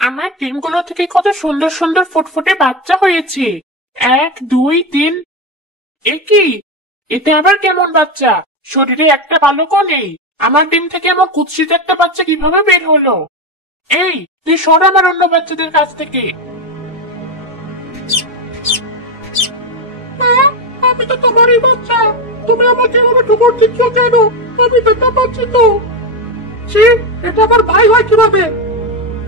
আমার ডিমগুলো থেকে কত সুন্দর সুন্দর ফুটফুটে বাচ্চা হয়েছে। 1 2 3। এ কি? এটা আবার কেমন বাচ্চা? শরীরে একটা পালকও নেই। আমার ডিম থেকে এমন কুৎসিত একটা বাচ্চা কিভাবে বের হলো? এই, তুই সর আমার অন্য বাচ্চাদের কাছ থেকে। মা, আমি তো তোমারই বাচ্চা। তুমি আমাকে এভাবে ঠুকর দিচ্ছ কেন? আমি ব্যথা পাচ্ছি তো। ছি, এটা আমার ভাই হয় কিভাবে?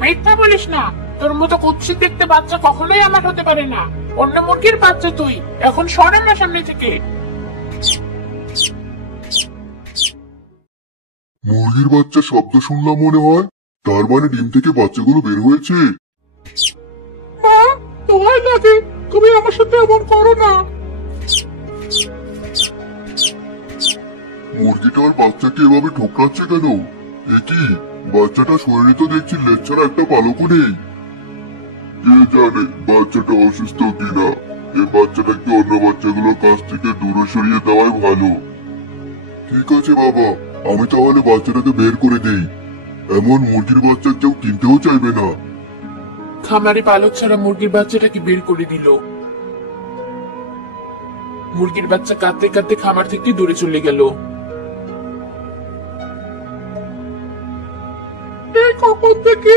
মিথ্যা বলিস না। তোর মতো কুৎসিত দেখতে বাচ্চা কখনোই আমার হতে পারে না। অন্য মুরগির বাচ্চা তুই। এখন সর আমার সামনে থেকে। মুরগির বাচ্চা শব্দ শুনলাম মনে হয়। তার মানে ডিম থেকে বাচ্চাগুলো বের হয়েছে। মা, দোহাই লাগে, তুমি আমার সাথে এমন করো না। মুরগিটা আর বাচ্চাকে এভাবে ঠোকরাচ্ছে কেন? কি বাচ্চাটা শরীরে তো দেখছি লেজ ছাড়া একটা পালকও নেই। কে জানে বাচ্চাটা অসুস্থ কিনা। এই বাচ্চাটাকে অন্য বাচ্চাগুলোর কাছ থেকে দূরে সরিয়ে দেওয়াই ভালো। ঠিক আছে বাবা, আমি তাহলে বাচ্চাটাকে বের করে দেই। এমন মুরগির বাচ্চা কেউ কিনতেও চাইবে না। খামারে পালক ছাড়া মুরগির বাচ্চাটাকে বের করে দিল। মুরগির বাচ্চা কাঁদতে কাঁদতে খামার থেকে দূরে চলে গেল। কখন থেকে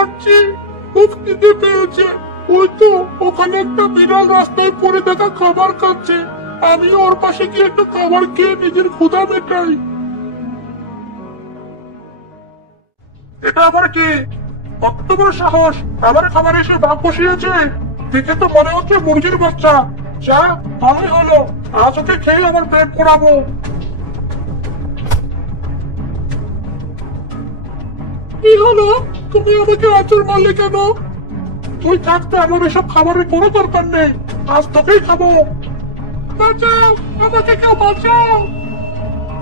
আসছি, খুব খিদে পেয়েছে। ওই তো ওখানে একটা বিড়াল রাস্তায় পড়ে থাকা খাবার খাচ্ছে। আমি ওর পাশে গিয়ে একটু খাবার খেয়ে নিজের ক্ষুধা মেটাই। এটা আবার কি? কত বড় সাহস আমার খাবারে এসে ভাগ বসিয়েছে। দেখে তো মনে হচ্ছে মুরগির বাচ্চা। যা, ভালোই হলো, আজ ওকে খেয়ে আমার পেট পোড়াবো। কি হলো? তুমি আমাকে আঁচড় মারলে কেন? তুই থাকতে আমার এসব খাবারের কোনো দরকার নেই। আজ তোকেই খাবো। বাঁচাও, আমাকে কেউ বাঁচাও।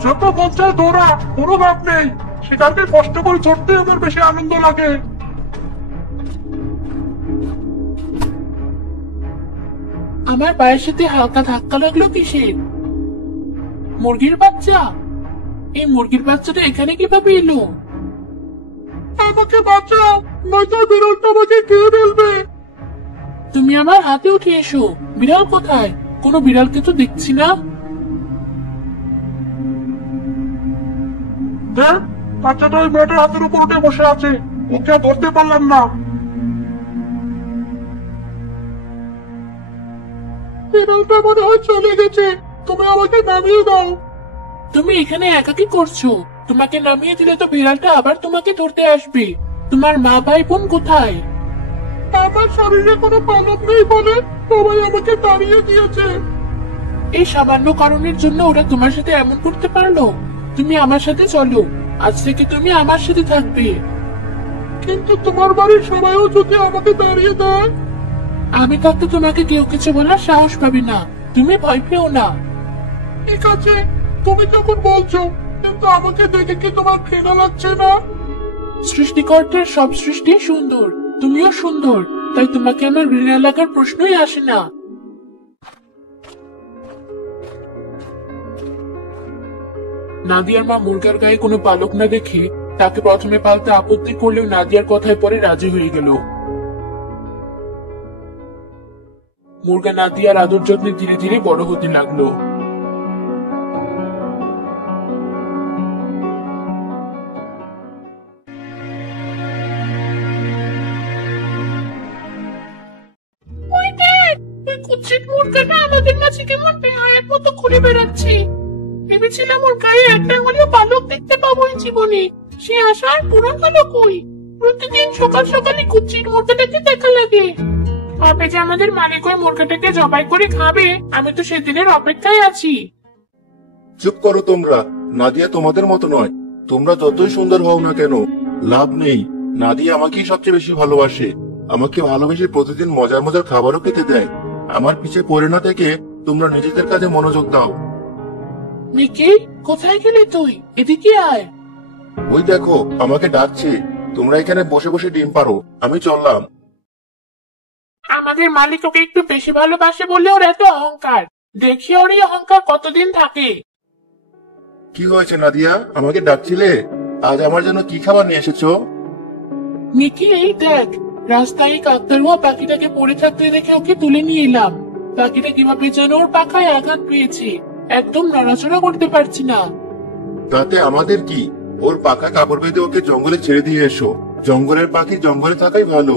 যত বাচ্চায় দৌড়া, কোনো ভাব নেই। শিকারকে কষ্ট করে ধরতে আমার বেশি আনন্দ লাগে। আমার পায়ের সাথে হালকা ধাক্কা লাগলো কিসের? মুরগির বাচ্চা? এই মুরগির বাচ্চাটা এখানে কিভাবে এলো? আমাকে বাঁচাও, নয়তো বিড়ালটা আমাকে খেয়ে ফেলবে। তুমি আমার হাতে উঠে এসো। বিড়াল কোথায়? কোনো বিড়ালকে তো দেখছি না। বাচ্চাটা ওই মেয়েটার হাতের উপর উঠে বসে আছে। ওকে ধরতে পারলাম না। বিড়ালটা মনে হয় চলে গেছে। তুমি আমাকে নামিয়ে দাও। তুমি এখানে একা কি করছো? তোমাকে নামিয়ে দিলে তো বিড়ালটা আবার তোমাকে ধরতে আসবে। তোমার মা ভাই বোন কোথায়? আমার শরীরে কোনো পালক নেই বলে সবাই আমাকে তাড়িয়ে দিয়েছে। এই সামান্য কারণের জন্য ওরা তোমার সাথে এমন করতে পারলো? তুমি আমার সাথে চলো, আজ থেকে তুমি আমার সাথে থাকবে। কিন্তু তোমার বাড়ির সবাইও যদি আমাকে তাড়িয়ে দেয়? আমি থাকতে তোমাকে কেউ কিছু বলার সাহস পাবে না। তুমি ভয় পেও না। ঠিক আছে, তুমি যখন বলছো, কিন্তু আমাকে দেখে কি তোমার ঘৃণা লাগছে না? সৃষ্টিকর্তার সব সৃষ্টি সুন্দর, তুমিও সুন্দর, তাই তোমাকে আমার ঘৃণা লাগার প্রশ্নই আসে না। নাদিয়ার মা মুরগার গায়ে কোনো পালক না দেখে তাকে প্রথমে পালতে আপত্তি করলেও নাদিয়ার কথায় পরে রাজি হয়ে গেল। মুরগা নাদিয়ার আদর যত্নে ধীরে ধীরে বড় হতে লাগলো। কুৎসিত মুরগাটা আমাদের মাঝে কেমন বেহায়ার মতো ঘুরে বেড়াচ্ছে। ভেবেছিলাম ওর গায়ে একটা হলেও পালক দেখতে পাবো এই জীবনে। সে আশা আর পূরণ হলো কই? প্রতিদিন সকাল সকালে কুৎসিত মুরগাটাকে দেখা লাগে। কবে যে আমাদের মালিক ওই মুরগাটাকে জবাই করে খাবে, আমি তো সেদিনের অপেক্ষায় আছি। চুপ করো তোমরা। নাদিয়া তোমাদের মতো নয়। তোমরা যতই সুন্দর হও না কেন, লাভ নেই। নাদিয়া আমাকেই সবচেয়ে বেশি ভালোবাসে। আমাকে ভালোবেসে প্রতিদিন মজার মজার খাবারও খেতে দেয়। আমার পিছে পড়ে না থেকে তোমরা নিজেদের কাজে মনোযোগ দাও। মিকি, কোথায় গেলি তুই? এদিকে আয়। ওই দেখো, আমাকে ডাকছে। তোমরা এখানে বসে বসে ডিম পারো, আমি চললাম। আমাদের মালিক ওকে একটু বেশি ভালোবাসে বলে ওর এত অহংকার। দেখি ওর এই অহংকার কতদিন থাকে। কি হয়েছে নাদিয়া, আমাকে ডাকছিলে? আজ আমার জন্য কি খাবার নিয়ে এসেছো? মিকি, এই দেখ, রাস্তায় এই কাকতাড়ুয়া পাখিটাকে পড়ে থাকতে দেখে ওকে তুলে নিয়ে এলাম। পাখিটা কিভাবে যেন ওর পাখায় আঘাত পেয়েছে, একদম নড়াচড়া করতে পারছি না। তাতে আমাদের কি? ওর পাকা কাপড় বেঁধে ওকে জঙ্গলে ছেড়ে দিয়ে এসো। জঙ্গলের পাখি জঙ্গলে থাকাই ভালো।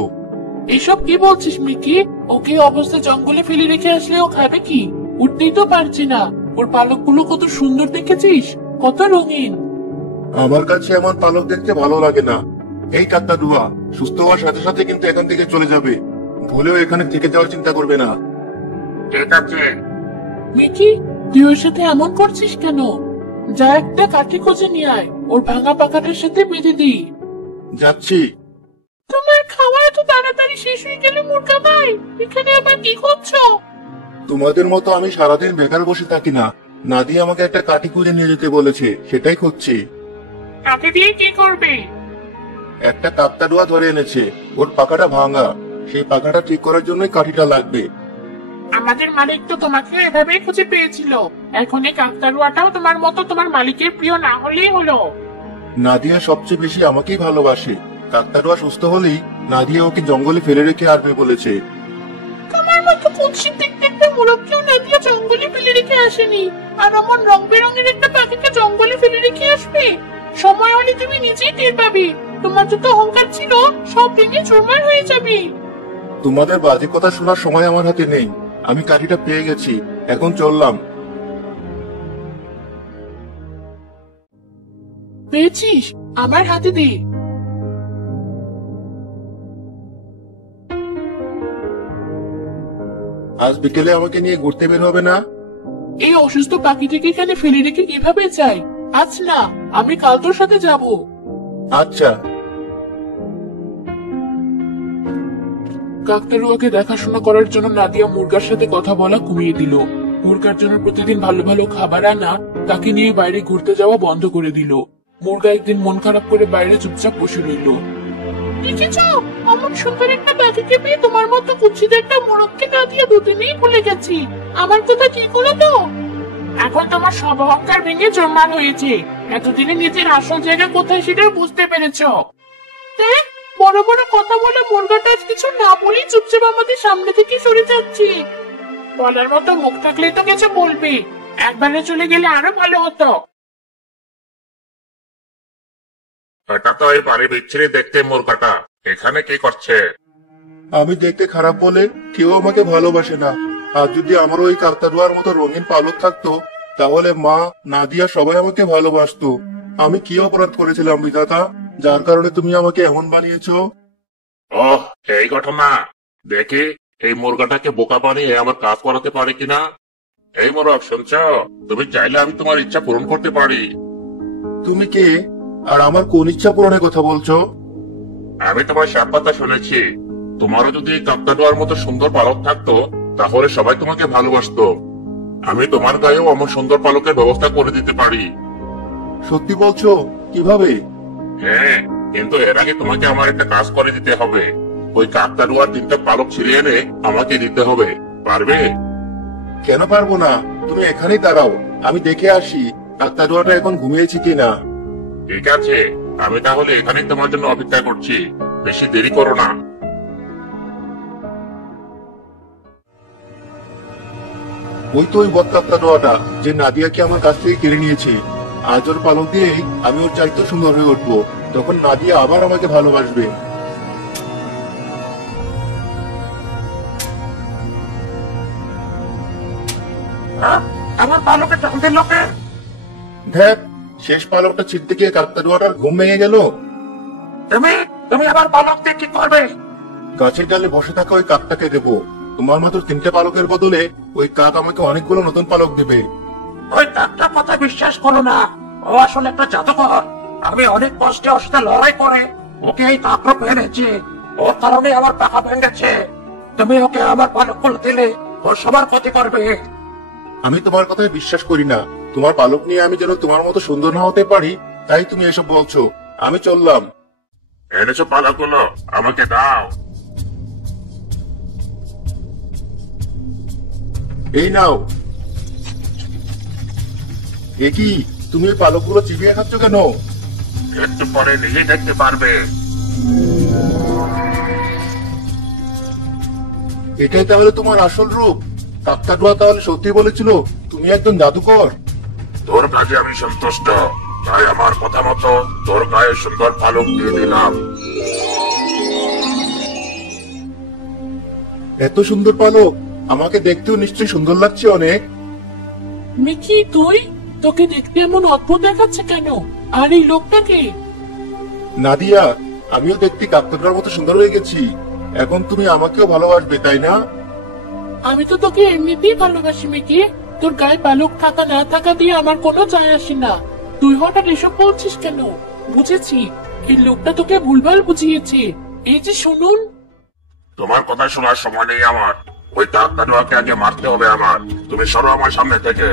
এসব কি বলছিস মিকি? ওকে অবস্থা জঙ্গলে ফেলে রেখে আসলে ও খাবে কি? উঠতেই তো পারছি না। ওর পালকগুলো কত সুন্দর দেখেছিস, কত রঙিন। আমার কাছে এমন পালক দেখতে ভালো লাগে না। এই কাকতাড়ুয়া সুস্থ হওয়ার সাথে সাথে কিন্তু এখান থেকে চলে যাবে। ভুলেও এখানে থেকে যাওয়ার চিন্তা করবে না। ঠিক আছে। মিকি, তুই ওর সাথে এমন করছিস কেন? যা একটা কাঠি খুঁজে নিয়ে আয়, ওর ভাঙা পাখাটার সাথে বেঁধে দিই। যাচ্ছি। তোমার খাওয়া এত তাড়াতাড়ি শেষ হয়ে গেলে মুরগা ভাই, এখানে আবার কি করছো? তোমাদের মতো আমি সারাদিন বেকার বসে থাকি না। নাদিয়া আমাকে একটা কাঠি খুঁজে নিয়ে যেতে বলেছে, সেটাই খুঁজছি। কাঠি দিয়ে কি করবে? একটা কাকতাড়ুয়া ধরে এনেছে, ওর পাখাটা ভাঙা। সেই পাখাটা ঠিক করার জন্যই কাঠিটা লাগবে। আমাদের মালিক তো তোমাকে এভাবেই খুঁজে পেয়েছিল। এখন এই কাকতাড়ুয়াটাও তোমার মতো তোমার মালিকের প্রিয় না হলেই হলো। নাদিয়া সবচেয়ে বেশি আমাকেই ভালোবাসে। কাকতাড়ুয়া সুস্থ হলেই নাদিয়া ওকে জঙ্গলে ফেলে রেখে আসবে বলেছে। তোমার মতো কুৎসিত দেখতে একটা মোরগকেও নাদিয়া জঙ্গলে ফেলে রেখে আসেনি, আর অমন রং বেরঙের একটা পাখিকে জঙ্গলে ফেলে রেখে আসবে। সময় হলে তুমি নিজেই টের পাবে, তোমার যত অহংকার ছিল সব ভেঙে চুরমার হয়ে যাবে। তোমাদের বাজে কথা শোনার সময় আমার হাতে নেই। আমি কাঠিটা পেয়ে গেছি, এখন চললাম। পেয়েছিস? আমার হাতে দে। আজ বিকেলে আমাকে নিয়ে ঘুরতে বের হবে না? এই অসুস্থ পাখিটিকে এখানে ফেলে রেখে কিভাবে যাই? আজ না, আমি কাল তোর সাথে যাব। আচ্ছা। কাকতাড়ুয়াকে দেখাশোনা করার জন্য নাদিয়া মুরগার সাথে কথা বলা কমিয়ে দিল। মুরগার জন্য প্রতিদিন ভালো ভালো খাবার আনা, তাকে নিয়ে বাইরে ঘুরতে যাওয়া বন্ধ করে দিল। মুরগা একদিন মন খারাপ করে বাইরে চুপচাপ বসে রইল। দেখেছ, অমন সুন্দর একটা পাখিকে পেয়ে তোমার মতো কুৎসিত একটা মোরগকে নাদিয়া দুদিনেই ভুলে গেছি। আমার কথা ঠিক হলো তো? এখন তোমার সব অহংকার ভেঙে জন্মাল হয়েছে। এতদিনে নিজের আসল জায়গা কোথায় সেটা বুঝতে পেরেছ। দেখ, বড় বড় কথা বলে মুরগাটা আজ কিছু না বলেই চুপচাপ আমাদের সামনে থেকে সরে যাচ্ছে। বলার মতো মুখ থাকলে তো কিছু বলবে, একবারে চলে গেলে আরো ভালো হতো। এটা তো এই বাড়ি বিচ্ছিরি দেখতে মুরগাটা এখানে কি করছে? আমি দেখতে খারাপ বলে কেউ আমাকে ভালোবাসে না। আর যদি আমারও ওই কাকতাড়ুয়ার মতো রঙিন পালক থাকতো, তাহলে মা, নাদিয়া সবাই আমাকে ভালোবাসতো। আমি কি অপরাধ করেছিলাম বিধাতা, যার কারণে তুমি আমাকে এমন বানিয়েছো? ওহ, এই ঘটনা। দেখি এই মুরগাটাকে বোকা বানিয়ে আমার কাজ করাতে পারে কিনা। এই মোরগ, শুনছ? তুমি চাইলে আমি তোমার ইচ্ছা পূরণ করতে পারি। তুমি কে, আর আমার কোন ইচ্ছা পূরণের কথা বলছো? আমি তোমার সাপ কথা শুনেছি। তোমারও যদি এই কাকতাড়ুয়ার মতো সুন্দর পালক থাকতো, তাহলে সবাই তোমাকে ভালোবাসতো। আমি তোমার গায়েও আমার সুন্দর পালকের ব্যবস্থা করে দিতে পারি। সত্যি বলছো? কিভাবে? হ্যাঁ, কিন্তু এর আগে তোমাকে আমার একটা কাজ করে দিতে হবে। ওই কাকতাড়ুয়ার 3টা পালক ছিঁড়ে এনে আমাকে দিতে হবে। পারবে? কেন পারবো না? তুমি এখানেই দাঁড়াও, আমি দেখে আসি কাকতাড়ুয়াটা এখন ঘুমিয়েছি কিনা। ঠিক আছে, আমি তাহলে এখানেই তোমার জন্য অপেক্ষা করছি। বেশি দেরি করো না। ওই তো ওই বদ কাকতাড়ুয়াটা যে নাদিয়াকে আমার কাছ থেকে কেড়ে নিয়েছে। আজ ওর পালক দিয়েই আমি ওর চাইতে সুন্দর হয়ে উঠবো। তখন নাদিয়া আবার আমাকে ভালোবাসবে। আমার পালকে টান দিল কে? দেখ, শেষ পালকটা ছিঁড়তে গিয়ে কাকতাড়ুয়াটার ঘুম ভেঙে গেল। তুমি আবার পালক দিয়ে কি করবে? গাছের ডালে বসে থাকা ওই কাকটাকে দেবো। তোমার মাত্র 3টে পালকের বদলে ওই কাক আমাকে অনেকগুলো নতুন পালক দেবে। ওই কাকটার কথা বিশ্বাস করো না, ও আসলে একটা জাদুকর। আমি অনেক কষ্টে ওর সাথে লড়াই করে ওকে এই কাকড় পেয়েছি। ওর কারণে আমার পাখা ভেঙেছে। তুমি ওকে আমার পালকগুলো দিলে ও সবার ক্ষতি করবে। আমি তোমার কথায় বিশ্বাস করি না। তোমার পালক নিয়ে আমি যেন তোমার মতো সুন্দর না হতে পারি, তাই তুমি এসব বলছো। আমি চললাম। এনেছো পালকগুলো, আমাকে দাও। এই নাও। এ কি, তুমি এই পালকগুলো চিবিয়ে খাচ্ছ কেন? একটু পরে নিজেই দেখতে পারবে। এটাই তাহলে তোমার আসল রূপ? কাকতাড়ুয়া তাহলে সত্যি বলেছিল তুমি একজন জাদুকর? তোর কাজে আমি সন্তুষ্ট, তাই আমার কথা মতো তোর গায়ে সুন্দর পালক দিয়ে দিলাম। এত সুন্দর পালক, আমাকে দেখতেও নিশ্চয়ই সুন্দর লাগছে অনেক। মিকি, তুই? তোকে দেখতে এমন অদ্ভুত দেখাচ্ছে কেন? আর এই লোকটাকে? নাদিয়া, আমিও দেখতে কাকতাড়ুয়ার মতো সুন্দর হয়ে গেছি। এখন তুমি আমাকেও ভালোবাসবে, তাই না? আমি তো তোকে এমনিতেই ভালোবাসি মিকি। তোর গায়ে পালক থাকা না থাকা দিয়ে আমার কোনো যায় আসে না। তুই হঠাৎ এসব বলছিস কেন? বুঝেছি, এই লোকটা তোকে ভুলভাল বুঝিয়েছে। এই যে শুনুন। তোমার কথা শোনার সময় নেই আমার। ওই কাকতাড়ুয়াকে আগে মারতে হবে আমার। তুমি সরো আমার সামনে থেকে।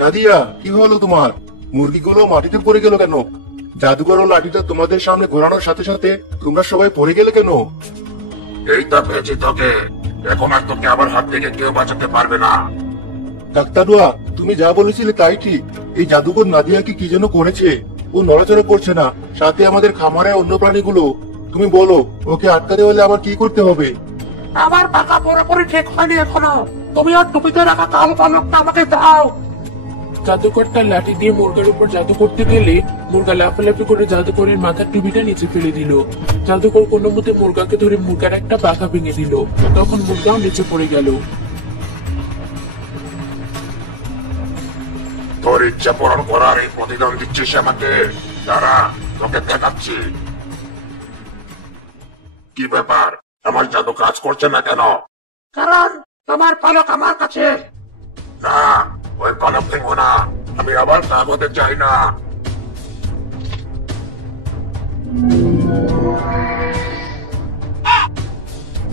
নাদিয়া, কি হলো তোমার? মুরগিগুলো মাটিতে পড়ে গেল কেন? জাদুকর ও লাঠিটা তোমাদের সামনে ঘোরানোর সাথে সাথে তোমরা সবাই পড়ে গেলে কেন? এই তো পেয়েছি তোকে। এখন আর তোকে আবার হাত থেকে কেউ বাঁচাতে পারবে না। কাকতাড়ুয়া, তুমি যা বলেছিলে তাই ঠিক। এই জাদুকর নাদিয়াকে কি যেন করেছে। ও নড়াচড়া করছে না, সাথে আমাদের খামারে অন্য প্রাণীগুলো। তুমি বলো, ওকে আটকাতে হলে আবার কি করতে হবে? আমার পাকা পুরোপুরি ঠিক হয়নি এখনো। তুমি আর টুপিতে রাখা কালো পালকটা আমাকে দাও। জাদুকর তার লাঠি দিয়ে মুরগার উপর জাদু করতে গেলে মুরগা লাফালাফি করে জাদুকরের মাথার টুপিটা নিচে ফেলে দিল। জাদুকর কোনো মতে মুরগাকে ধরে মুরগার একটা পাখা ভেঙে দিল। তখন মুরগাও নিচে পড়ে গেল। তোর ইচ্ছা পূরণ করার এই প্রতিদান দিচ্ছিস আমাকে? দাঁড়া, তোকে দেখাচ্ছি। কি ব্যাপার, আমার জাদু কাজ করছে না কেন? কারণ তোমার পালক আমার কাছে। না, ওই পালক ভেঙো না। আমি আবার তা হতে চাই না।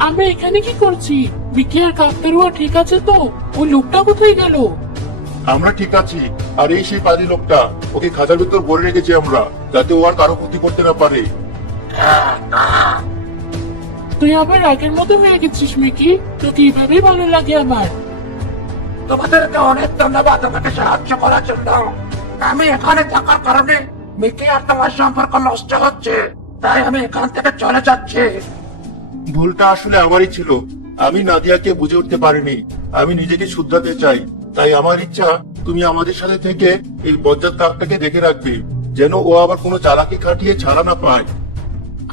আমরা এখানে কি করছি? মিকি আর কাকতাড়ুয়া ঠিক আছে তো? ওই লোকটা কোথায় গেল? আমরা ঠিক আছি। আর এই সেই পাজি লোকটা, ওকে খাঁচার ভিতর ভরে রেখেছি আমরা, যাতে ও আর কারো ক্ষতি করতে না পারে। তুই আবার আগের মতো হয়ে গেছিস মিকি। তোকে এইভাবেই ভালো লাগে আমার। তোমাদেরকে অনেক ধন্যবাদ আমাকে সাহায্য করার জন্য। আমি এখানে থাকার কারণে মিকি আর তোমার সম্পর্ক নষ্ট হচ্ছে, তাই আমি এখান থেকে চলে যাচ্ছি। ভুলটা আসলে আমারই ছিল। আমি নাদিয়াকে বুঝে উঠতে পারিনি। আমি নিজেকে শুধরাতে চাই। তাই আমার ইচ্ছা, তুমি আমাদের সাথে থেকে এই বজ্জাত কাকটাকে দেখে রাখবে, যেন ও আবার কোনো চালাকি খাটিয়ে ছাড়া না পায়।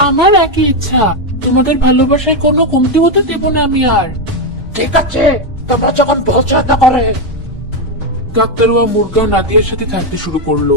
আমার একই ইচ্ছা। তোমাদের ভালোবাসায় কোনো কমতি হতে দেব না আমি আর। ঠিক আছে, তোমরা যখন বলছো তা করে। কাকতাড়ুয়া মুরগা নাদিয়ার সাথে থাকতে শুরু করলো।